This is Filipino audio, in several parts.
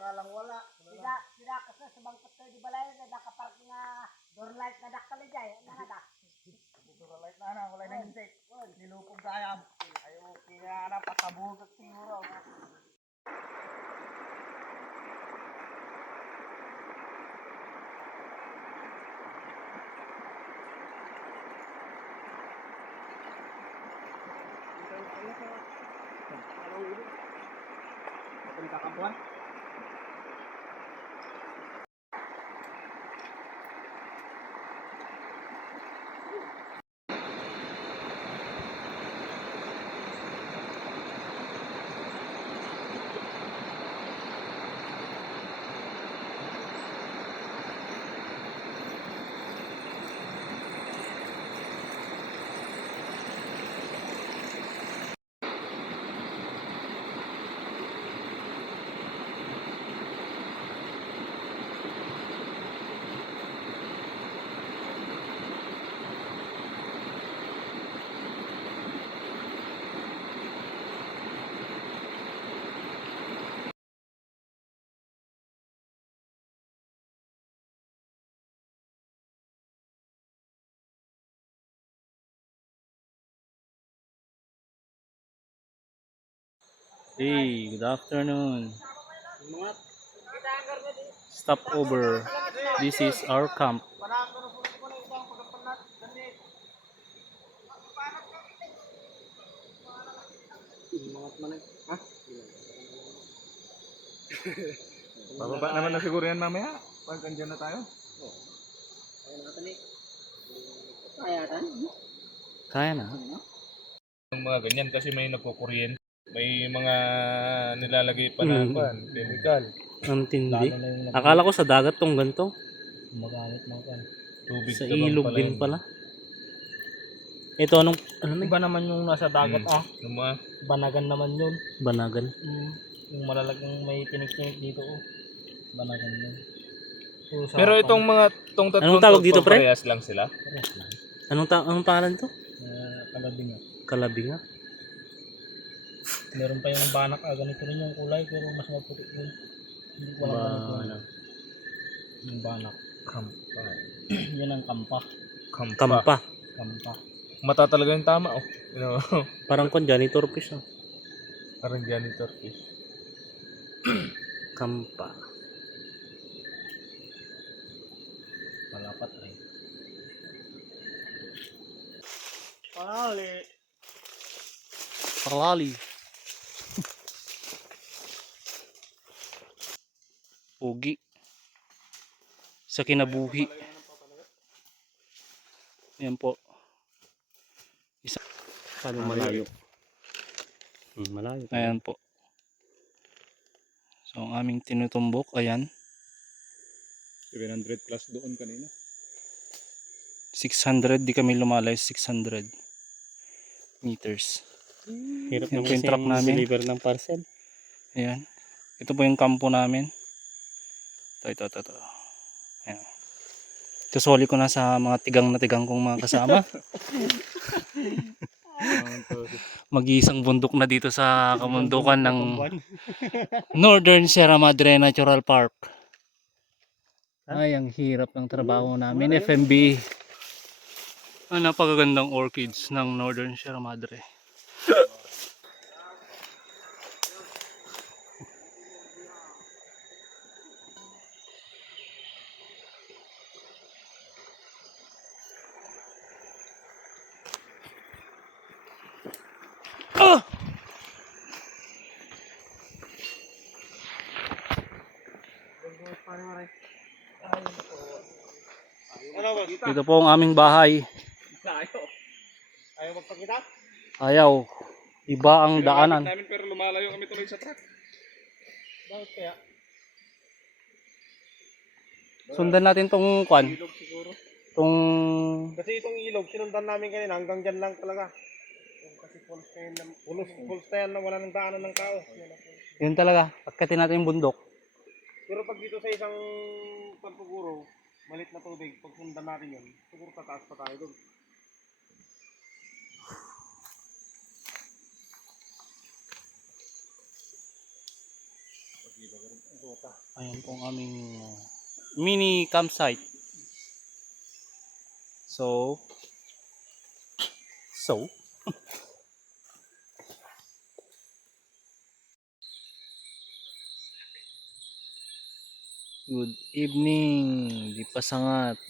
nga lang wala. Sila kasi sa bangkot ko di balay na nakapark nga door light na dakal dyan. Ano nga dak? Door light na wala na insect. Nilupog sayam. Ay okay nga na pasabugak siguro. Ako nakakampuan. Hey, good afternoon. Stop over. This is our camp. Bababa naman na siguro yan mamaya. Pag andyan na tayo. Kaya na. Yung mga ganyan kasi may nagkukuryente, may mga nilalagay pa na chemical. Ang tindi. Akala ko sa dagat tong ganito. Magamit ng tubig Sa tabang ilog din yun. pala. Ito anong Iba naman yung nasa dagat Yung mga Banagan naman yun. banagan. Yung malalaking may tinik-tinik dito Banagan yun. pero itong mga itong tatlong Anong tawag dito, pre? parehas lang sila. Anong pangalan to? Kalabing Kalabinga. Meron pa yung banak ganito rin yung kulay pero mas maputi yun. Hindi ko alam ganito yung banak. Kampa. Yan ang kampa. Kampa. Kampa. Mata talaga yung tama oh. You know, Parang kon janitor fish. Oh. parang janitor fish. Kampa. Malapat rin. Pali. Palali. Pugi. Sa kinabuhi. Yan po. Isa. Paano malayo? Malayo. Ayan po. So ang aming tinutumbok, ayan. 700 plus doon kanina. 600, di kami lumalay, 600 meters. Hirap Yan naman po yung truck namin. deliver ng parcel. Ayan. Ito po yung kampo namin. Ito. Ayan. Susoli ko na sa mga tigang na tigang kong mga kasama. Mag-iisang bundok na dito sa kamundukan ng Northern Sierra Madre Natural Park. Ay, ang hirap ng trabaho namin. FMB. Napakagandang orchids ng Northern Sierra Madre. Ito po ang aming bahay. Ayaw magpakita? Ayaw. Iba ang daanan. Namin pero lumalayo kami tuloy sa truck. Bakit kaya? Sundan natin tong kwan. Ilog siguro. Tong Kasi itong ilog, sinundan namin kanina hanggang dyan lang talaga. Kasi full stand na wala nang daanan ng tao. yun talaga. Pagkatin natin yung bundok. Pero pag dito sa isang pagpuguro, malit na tubig, pag sundan natin yun, siguro tataas pa tayo doon. Ayan po ang aming mini campsite. So good evening, di pasangat.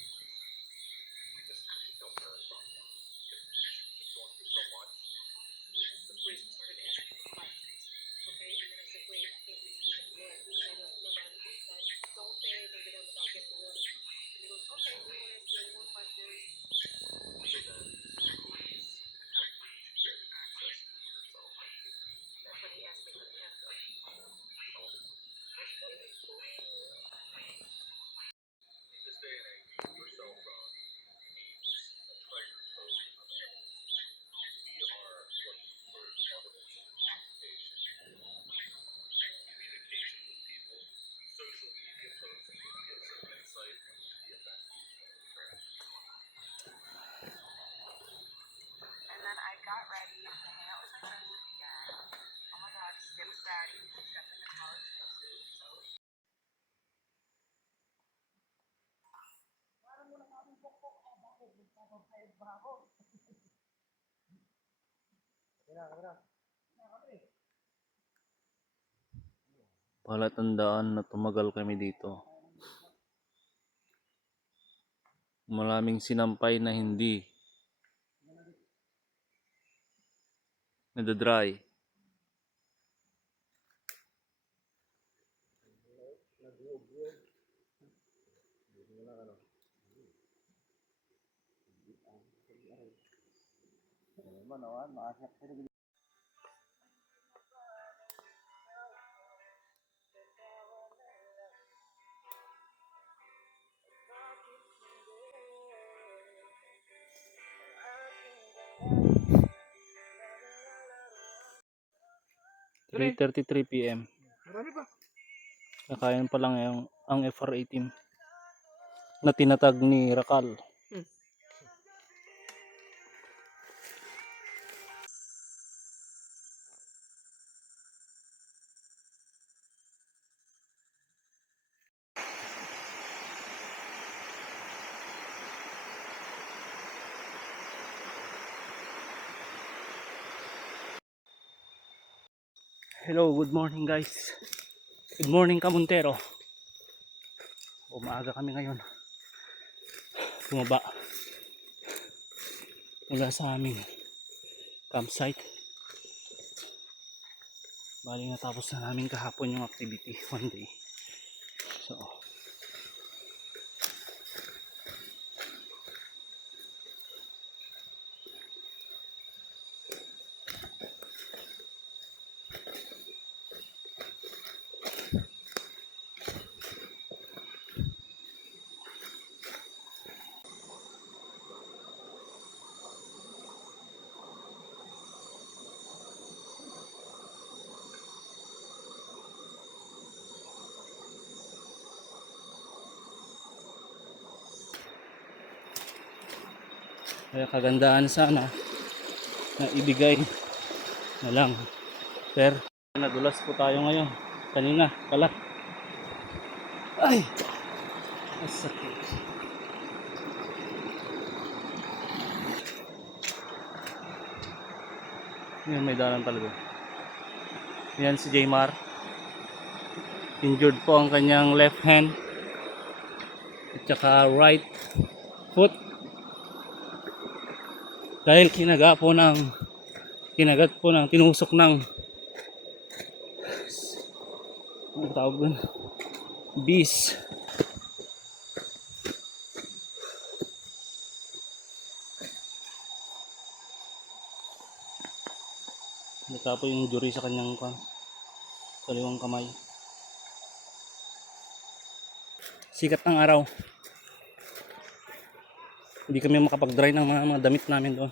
Palatandaan na tumagal kami dito. Maraming sinampay na hindi nadadry. Dali. 3:33 PM. Marami pa. Nakayan pa lang ang FR18 na tinatag ni Rakal. Hello, good morning guys. Good morning Kamontero. Umaga kami ngayon. Bumaba mula sa aming campsite. Bali natapos na namin kahapon yung activity one day. So kaya kagandaan sana na ibigay na lang. Pero nadulas po tayo ngayon. Kanina pala. Ay! Masakit. Yan, may dalan pala doon. Yan si Jaymar. Injured po ang kanyang left hand at saka right foot. Dahil kinagat po ng tinusok ng ano tawag doon? Bees. Natapo yung injury sa kanyang kaliwang kamay. Sikat ng araw. Hindi kami makapag-dry ng mga damit namin doon.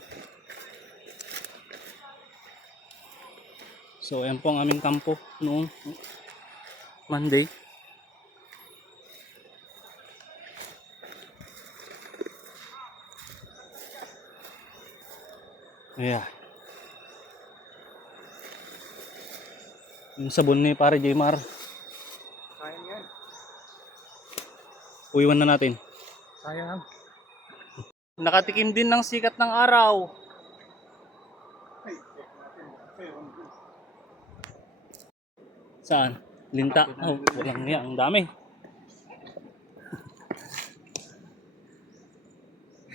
So ayan po ang aming kampo noong Monday. Ayan. Yung sabon ni pare Jaymar. Kain nga. Uiwan na natin. Sayang. Nakatikim din ng sikat ng araw. Saan? Linta. Oh, walang niya. Ang dami.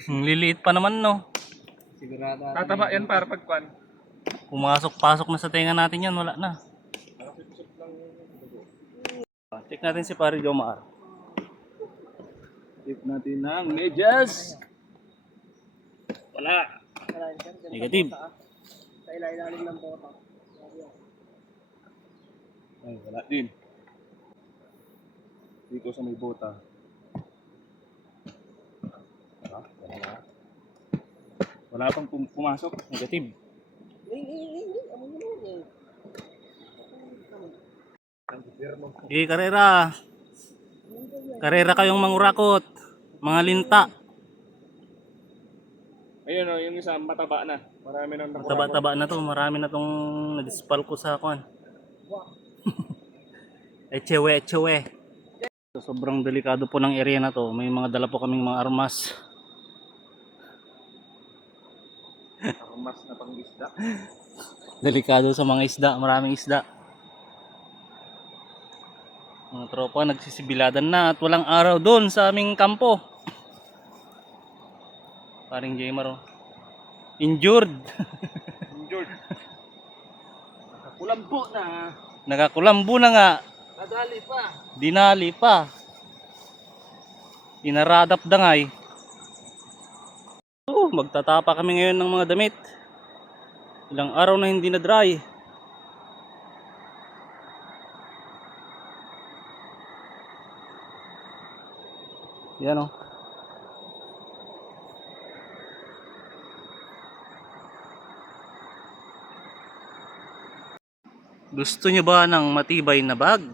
Ang liliit pa naman, no? Sigurado. Tataba yan para pagpan. Pumasok-pasok na sa tenga natin yan. Wala na. Check natin si Pare Jomar. Tip natin ng medyas. Wala. Negative. Sa ilalim ng bota. Ay, wala din. Dito sa may bota. Wala pang pumasok. Negative. Karera. Karera kayong mangurakot. Mga linta. Ayun o, yung isa mataba na. Marami nang nakuha. Taba-taba na to. Marami na tong nadispal ko sa kwan. Echewe. So, sobrang delikado po ng area na to. May mga dala po kaming mga armas. Mas na pang isda. Delikado sa mga isda. Maraming isda. Mga tropa nagsisibiladan na at walang araw doon sa aming kampo. Paring Jaymar, oh. Injured. Nakakulambo na. Nakakulambo na nga. Nadali pa. Dinali pa. Inaradap dangay. Magtatapa kami ngayon ng mga damit. Ilang araw na hindi na dry. Yan, oh. Gusto nyo ba ng matibay na bag?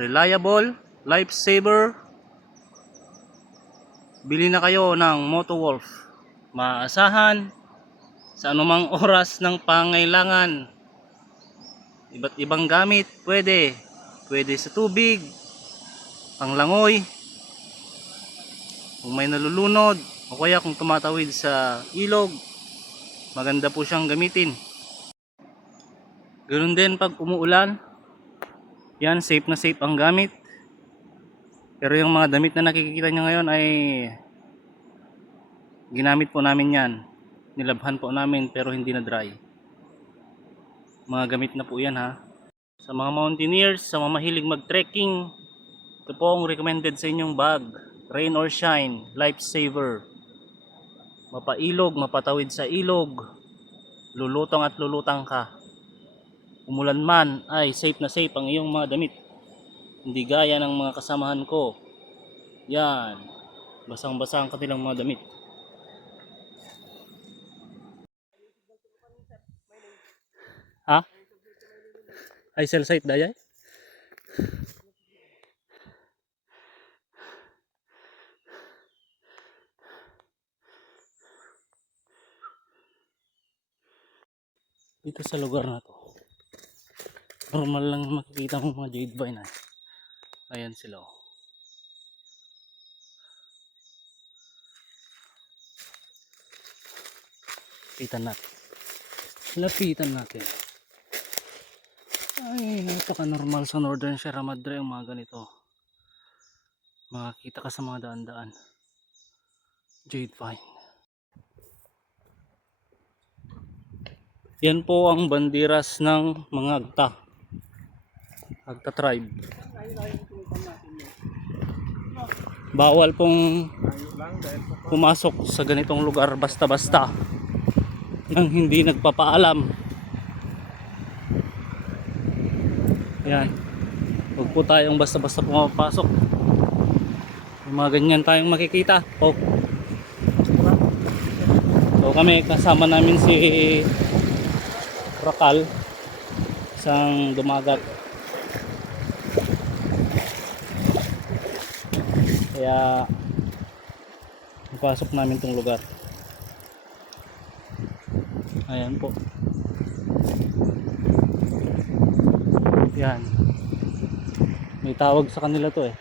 Reliable, lifesaver? Bili na kayo ng Motowolf. Maasahan sa anumang oras ng pangailangan. Iba't ibang gamit pwede. Pwede sa tubig, panglangoy, kung may nalulunod, o kaya kung tumatawid sa ilog, maganda po siyang gamitin. Ganoon din pag umuulan, yan, safe na safe ang gamit. Pero yung mga damit na nakikita nyo ngayon ay ginamit po namin yan. Nilabhan po namin pero hindi na dry. Mga gamit na po yan, ha. Sa mga mountaineers, sa mga mahilig mag-trekking, ito po ang recommended sa inyong bag. Rain or shine, lifesaver. Mapailog, mapatawid sa ilog, lulutang at lulutang ka. Umulan man, ay safe na safe ang iyong mga damit. Hindi gaya ng mga kasamahan ko. Yan, basang-basa ang kanilang mga damit. Ha? Ay cell site daya? Dito sa lugar na to, normal lang makikita mo mga jade vine. Ayan sila, oh. Lapitan natin. Ay, napaka normal sa Northern Sierra Madre ang mga ganito. Makakita ka sa mga daan-daan. Jade vine. Yan po ang bandiras ng mga Agta tribe. Bawal pong pumasok sa ganitong lugar basta-basta nang hindi nagpapaalam. Yan. Huwag po tayong basta-basta pumapasok. May mga ganyan tayong makikita. Oh. So kami, kasama namin si Rakal, isang dumagat. Kaya napasok namin tong lugar. Ayan po. Yan. May tawag sa kanila to eh.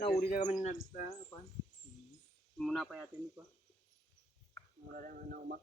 Nauli ka kami muna pa yatin ko. Mula lang na umak.